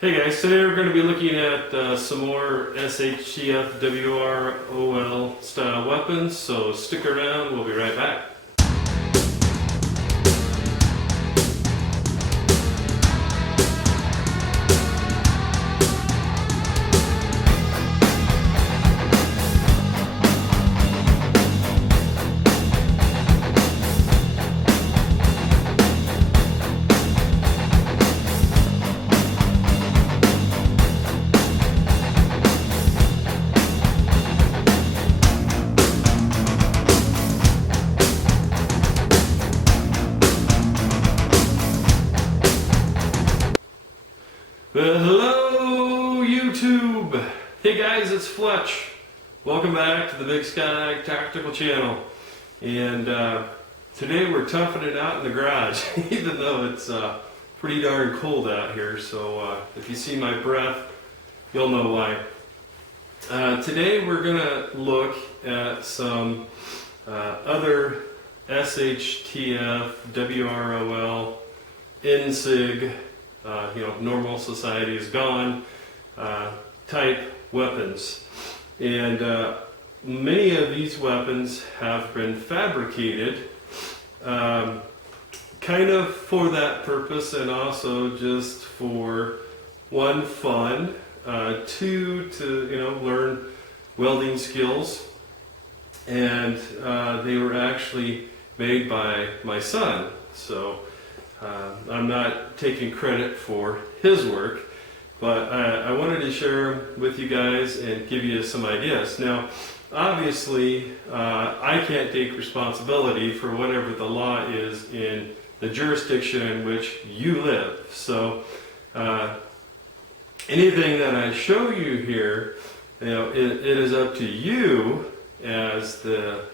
Hey guys, today we're going to be looking at some more SHTF WROL style weapons, so stick around, we'll be right back. Well, hello YouTube! Hey guys, it's Fletch. Welcome back to the Big Sky Tactical channel. And today we're toughing it out in the garage, even though it's pretty darn cold out here. So if you see my breath, you'll know why. Today we're going to look at some other SHTF WROL NSIG normal society is gone type weapons. And many of these weapons have been fabricated kind of for that purpose, and also just for one, fun, two, to learn welding skills. And they were actually made by my son, so I'm not taking credit for his work, but I wanted to share them with you guys and give you some ideas. Now, obviously, I can't take responsibility for whatever the law is in the jurisdiction in which you live. So, anything that I show you here, it is up to you as the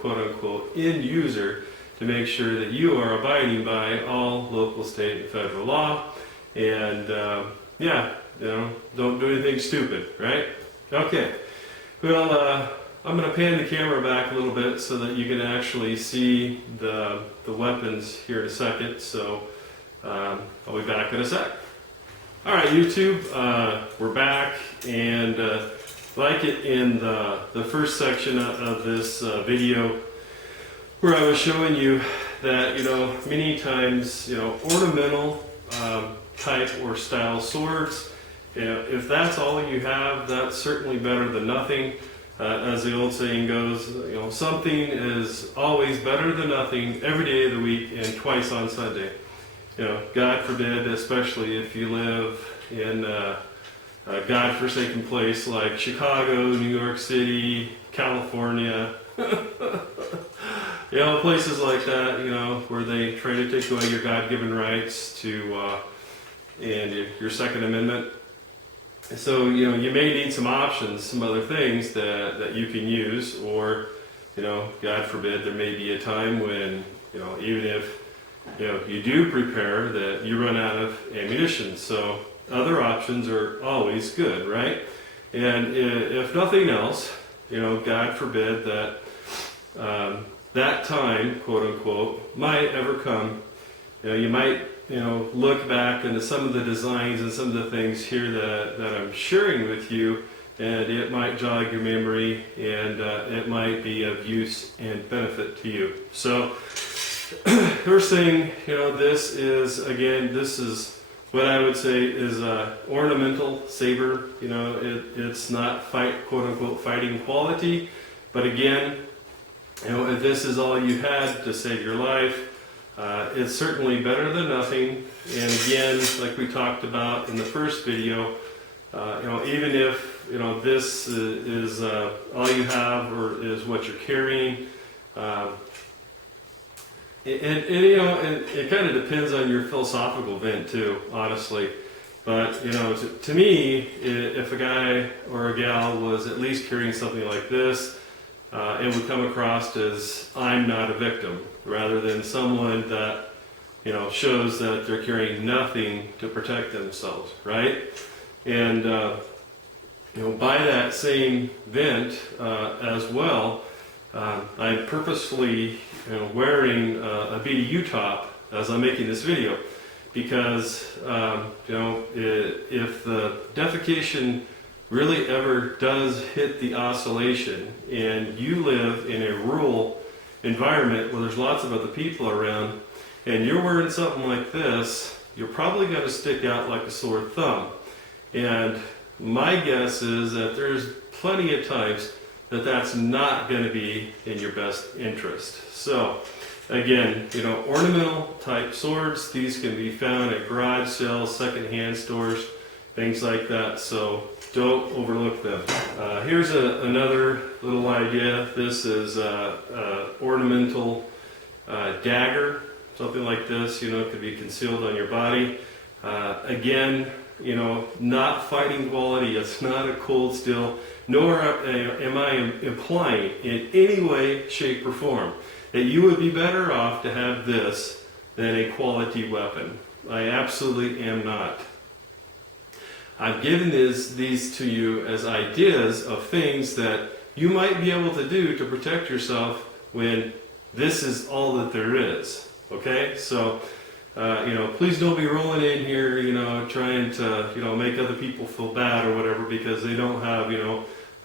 quote-unquote end user to make sure that you are abiding by all local, state, and federal law, and don't do anything stupid, right? Okay. Well, I'm going to pan the camera back a little bit so that you can actually see the weapons here in a second. So I'll be back in a sec. All right, YouTube, we're back, and like it in the first section of this video, where I was showing you that, many times, ornamental type or style swords, if that's all you have, that's certainly better than nothing. As the old saying goes, something is always better than nothing every day of the week and twice on Sunday. God forbid, especially if you live in a godforsaken place like Chicago, New York City, California, places like that, where they try to take away your God-given rights to, and your Second Amendment. So, you may need some options, some other things that you can use, or, God forbid, there may be a time when, even if, you do prepare, that you run out of ammunition. So, other options are always good, right? And if nothing else, God forbid that that time, quote unquote, might ever come. You might, look back into some of the designs and some of the things here that I'm sharing with you, and it might jog your memory, and it might be of use and benefit to you. So, first thing, this is what I would say is a ornamental saber. It's not quote unquote fighting quality, but again, if this is all you had to save your life, it's certainly better than nothing. And again, like we talked about in the first video, even if this is all you have or is what you're carrying, it kind of depends on your philosophical bent too, honestly. But to me, if a guy or a gal was at least carrying something like this, it would come across as I'm not a victim, rather than someone that shows that they're carrying nothing to protect themselves, right? And by that same vent as well, I'm purposefully wearing a BDU top as I'm making this video, because if the defecation really ever does hit the oscillation and you live in a rural environment where there's lots of other people around and you're wearing something like this, you're probably going to stick out like a sore thumb. And my guess is that there's plenty of times that that's not going to be in your best interest. So again, ornamental type swords, these can be found at garage sales, secondhand stores, things like that. So don't overlook them. Here's another little idea. This is ornamental dagger, something like this. It could be concealed on your body. Again, not fighting quality. It's not a cold steel, nor am I implying in any way, shape, or form that you would be better off to have this than a quality weapon. I absolutely am not. I've given these to you as ideas of things that you might be able to do to protect yourself when this is all that there is. Okay? So, please don't be rolling in here, trying to, make other people feel bad or whatever because they don't have,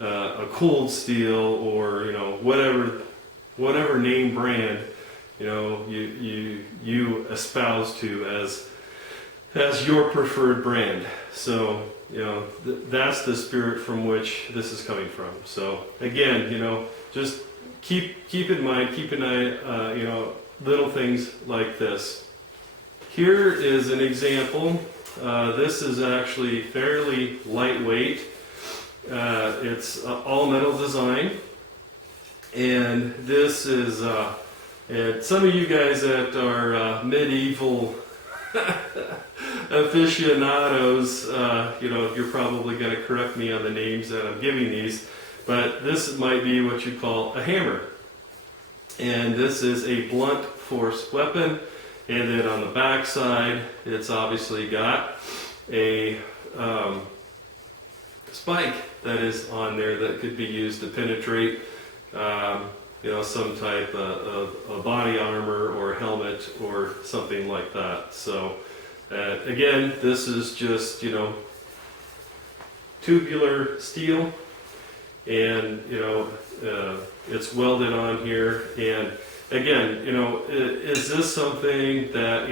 a cold steel or, whatever name brand, you espouse to as your preferred brand. So, that's the spirit from which this is coming from. So again, just keep in mind, keep an eye, little things like this. Here is an example. This is actually fairly lightweight. It's all metal design. And this is, and some of you guys that are medieval aficionados, you're probably going to correct me on the names that I'm giving these, but this might be what you call a hammer. And this is a blunt force weapon. And then on the back side, it's obviously got a spike that is on there that could be used to penetrate some type of body armor or helmet or something like that. So again, this is just tubular steel, and it's welded on here. And again, is this something that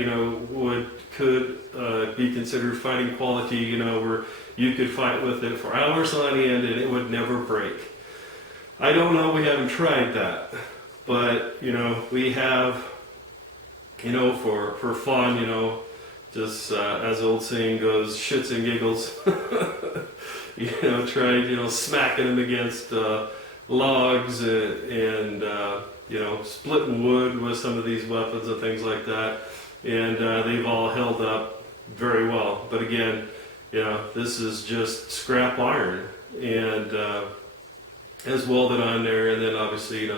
could be considered fighting quality? Where you could fight with it for hours on end and it would never break. I don't know, we haven't tried that, but we have, for fun, just as the old saying goes, shits and giggles. Tried, smacking them against logs and splitting wood with some of these weapons and things like that, and they've all held up very well. But again, this is just scrap iron, and is welded on there, and then obviously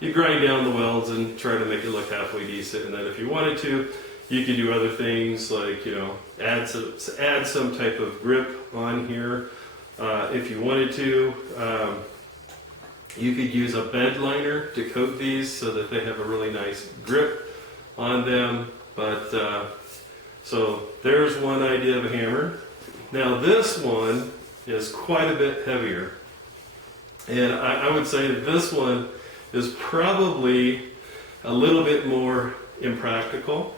you grind down the welds and try to make it look halfway decent. And then if you wanted to, you could do other things like add some type of grip on here. If you wanted to, you could use a bed liner to coat these so that they have a really nice grip on them. But so there's one idea of a hammer. Now this one is quite a bit heavier. And I would say that this one is probably a little bit more impractical.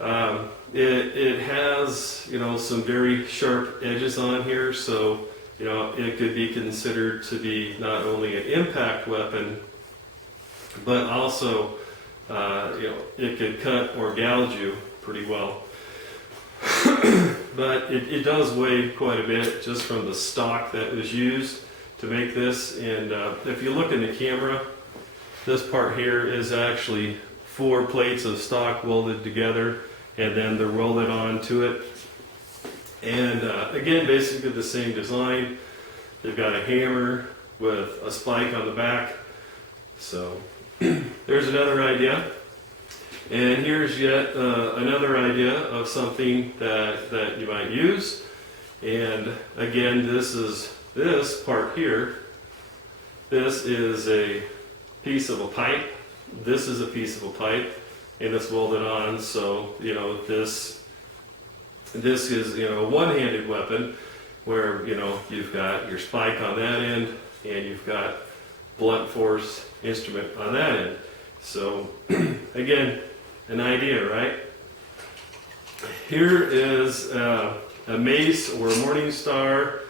It has, some very sharp edges on here, so, it could be considered to be not only an impact weapon, but also, it could cut or gouge you pretty well. But it does weigh quite a bit just from the stock that was used to make this. And if you look in the camera, this part here is actually 4 plates of stock welded together, and then they're welded onto it. And again, basically the same design. They've got a hammer with a spike on the back. So there's another idea. And here's yet another idea of something that you might use. And again, this part here, this is a piece of a pipe. This is a piece of a pipe, and it's welded on. So this This is, a one-handed weapon where, you've got your spike on that end and you've got blunt force instrument on that end. So again, an idea, right? Here is a mace or a morning star.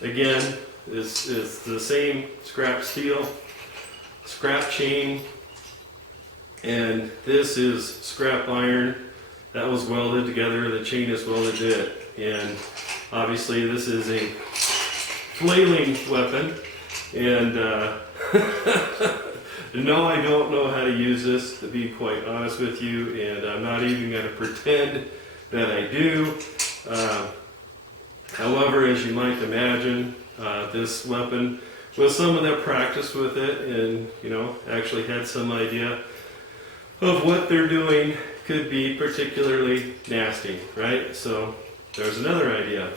Again, this is the same scrap steel, scrap chain, and this is scrap iron that was welded together. The chain is welded to it, and obviously this is a flailing weapon, and no, I don't know how to use this, to be quite honest with you, and I'm not even going to pretend that I do. However, as you might imagine, this weapon, with some of that practice with it, and actually had some idea of what they're doing, could be particularly nasty, right? So there's another idea.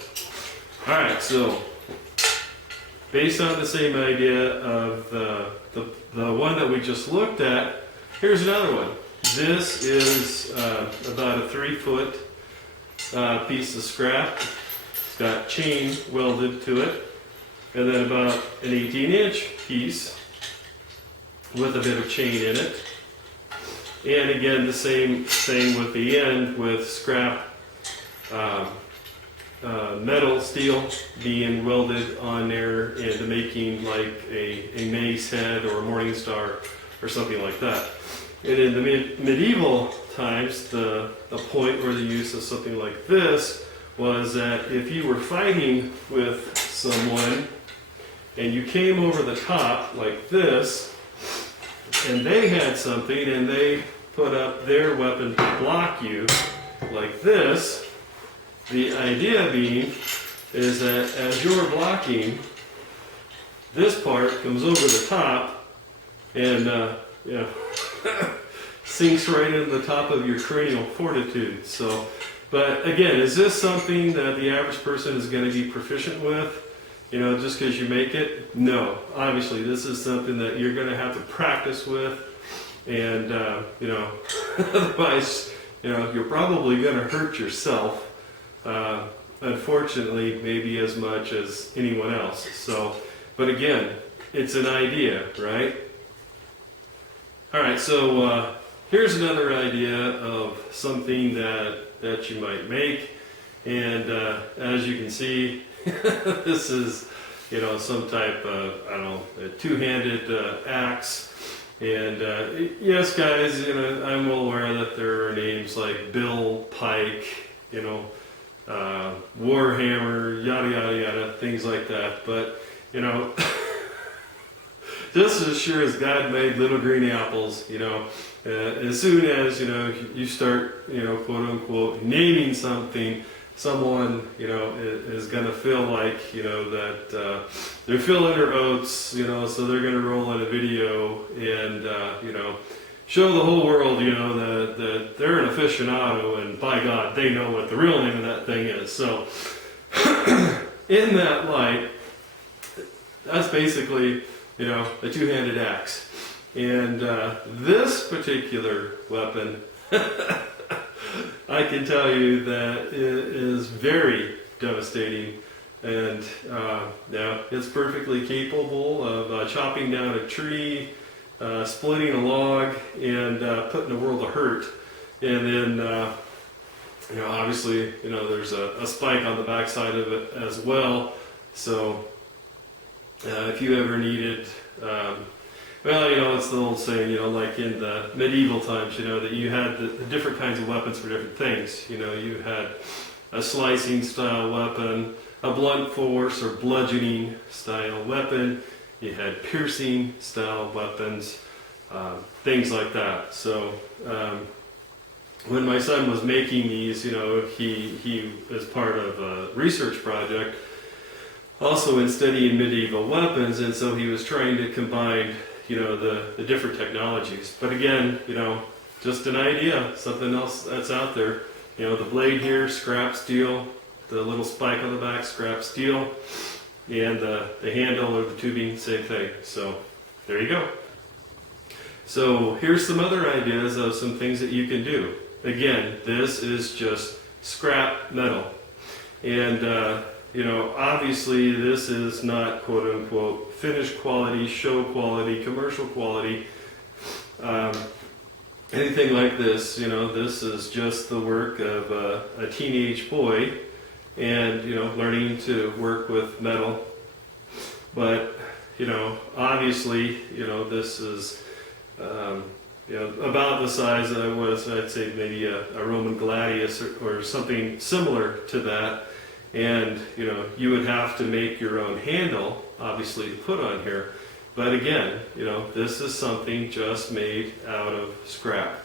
All right, so based on the same idea of the one that we just looked at, here's another one. This is about a 3-foot piece of scrap. It's got chain welded to it, and then about an 18-inch piece with a bit of chain in it. And again, the same thing with the end, with scrap metal steel being welded on there into making like a mace head or a morning star or something like that. And in the medieval times, the point or the use of something like this was that if you were fighting with someone and you came over the top like this, and they had something and they put up their weapon to block you like this, the idea being is that as you're blocking, this part comes over the top and sinks right into the top of your cranial fortitude. So, but again, is this something that the average person is going to be proficient with? Just because you make it? No. Obviously, this is something that you're going to have to practice with, and otherwise, you're probably going to hurt yourself. Unfortunately, maybe as much as anyone else. So, but again, it's an idea, right? All right, so here's another idea of something that you might make, and as you can see, this is, some type of, a two-handed axe. And yes, guys, I'm well aware that there are names like Bill, Pike, Warhammer, yada yada yada, things like that. But just as sure as God made little green apples, as soon as you start, quote unquote, naming something, someone is going to feel like that they're filling their oats, so they're going to roll in a video and show the whole world that they're an aficionado, and by God, they know what the real name of that thing is. So in that light, that's basically a two-handed axe, and this particular weapon I can tell you that it is very devastating, and it's perfectly capable of chopping down a tree, splitting a log, and putting a world of hurt. And then, obviously, there's a spike on the backside of it as well. So, if you ever needed, it's the old saying, like in the medieval times, that you had the different kinds of weapons for different things. You had a slicing style weapon, a blunt force or bludgeoning style weapon. You had piercing style weapons, things like that. So when my son was making these, he was part of a research project, also in studying medieval weapons, and so he was trying to combine the different technologies. But again, just an idea, something else that's out there. The blade here, scrap steel, the little spike on the back, scrap steel, and the handle or the tubing, same thing. So there you go. So here's some other ideas of some things that you can do. Again, this is just scrap metal. And, obviously this is not quote unquote finished quality, show quality, commercial quality, anything like this. This is just the work of a teenage boy and, learning to work with metal. But, obviously, this is, about the size that I was, I'd say maybe a Roman gladius or something similar to that. And, you would have to make your own handle, obviously, to put on here. But again, this is something just made out of scrap.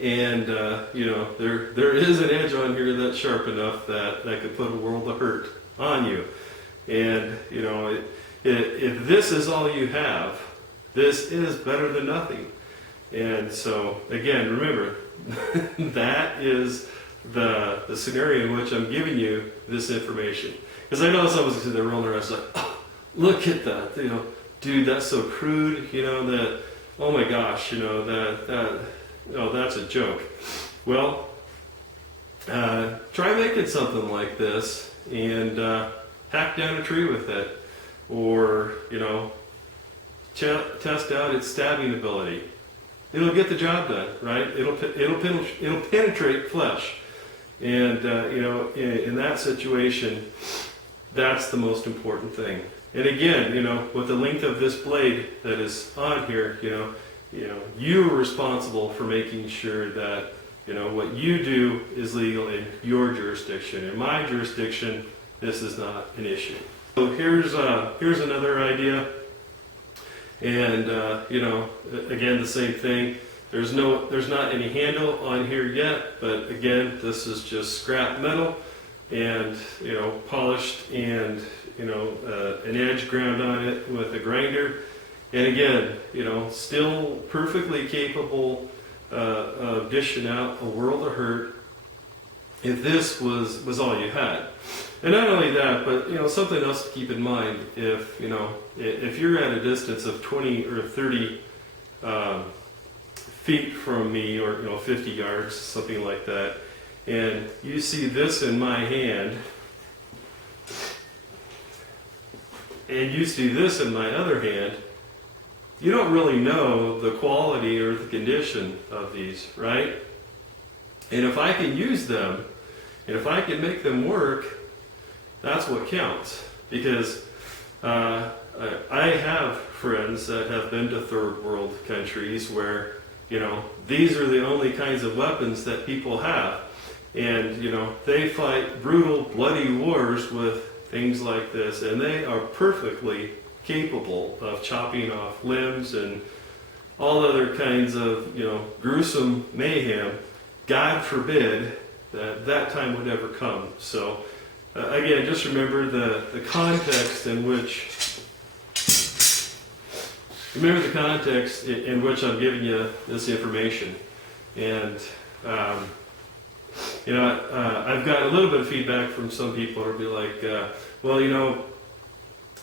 And, there is an edge on here that's sharp enough that could put a world of hurt on you. And, if this is all you have, this is better than nothing. And so, again, remember, that is the scenario in which I'm giving you this information. Because I know someone's sitting there rolling their eyes like, oh, look at that, dude, that's so crude, that, oh my gosh, that's a joke. Well, try making something like this and hack down a tree with it, or, test out its stabbing ability. It'll get the job done, right? It'll penetrate flesh. And, in that situation, that's the most important thing. And again, with the length of this blade that is on here, you are responsible for making sure that, what you do is legal in your jurisdiction. In my jurisdiction, this is not an issue. So here's another idea. And, again, the same thing. There's not any handle on here yet, but again, this is just scrap metal and, polished and, an edge ground on it with a grinder. And again, still perfectly capable of dishing out a world of hurt if this was all you had. And not only that, but, something else to keep in mind. If you're at a distance of 20 or 30 feet from me, or 50 yards, something like that, and you see this in my hand, and you see this in my other hand, you don't really know the quality or the condition of these, right? And if I can use them, and if I can make them work, that's what counts. Because I have friends that have been to third world countries where, these are the only kinds of weapons that people have. And, they fight brutal, bloody wars with things like this, and they are perfectly capable of chopping off limbs and all other kinds of, gruesome mayhem. God forbid that time would ever come. So, again, just remember the context in which I'm giving you this information. And, I've got a little bit of feedback from some people who'll be like,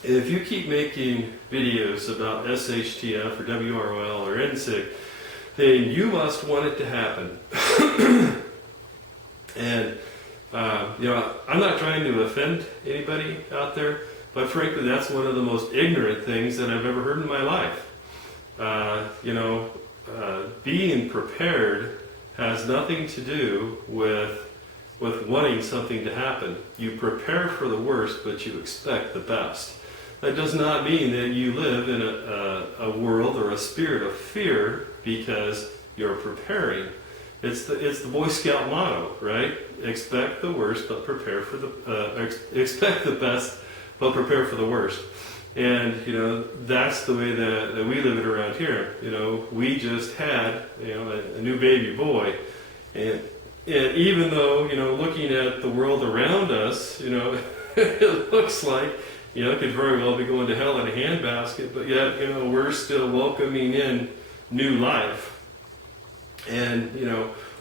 if you keep making videos about SHTF or WROL or NSIG, then you must want it to happen. And, I'm not trying to offend anybody out there, but frankly, that's one of the most ignorant things that I've ever heard in my life. Being prepared has nothing to do with wanting something to happen. You prepare for the worst, but you expect the best. That does not mean that you live in a world or a spirit of fear because you're preparing. It's the Boy Scout motto, right? Expect the worst, but prepare for expect the best, but prepare for the worst. And that's the way that we live it around here. We just had a new baby boy, and even though looking at the world around us, it looks like it could very well be going to hell in a handbasket, but yet we're still welcoming in new life. And,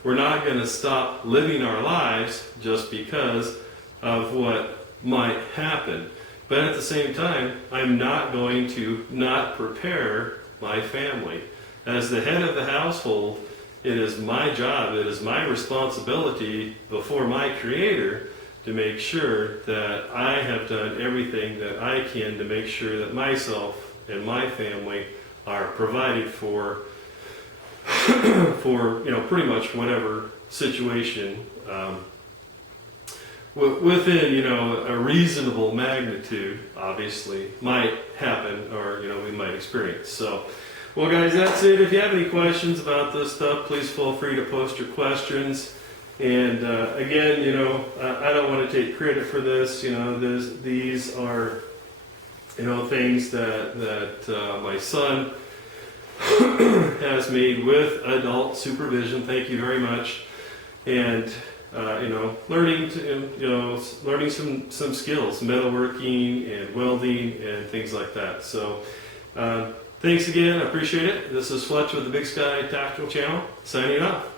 we're not going to stop living our lives just because of what might happen. But at the same time, I'm not going to not prepare my family. As the head of the household, it is my job, it is my responsibility before my Creator to make sure that I have done everything that I can to make sure that myself and my family are provided for, for pretty much whatever situation within a reasonable magnitude, obviously, might happen or we might experience. So, well, guys, that's it. If you have any questions about this stuff, please feel free to post your questions. And again, I don't want to take credit for this. These are things that my son has made with adult supervision. Thank you very much. And learning some skills, metalworking and welding and things like that. So thanks again. I appreciate it. This is Fletch with the Big Sky Tactical Channel, signing off.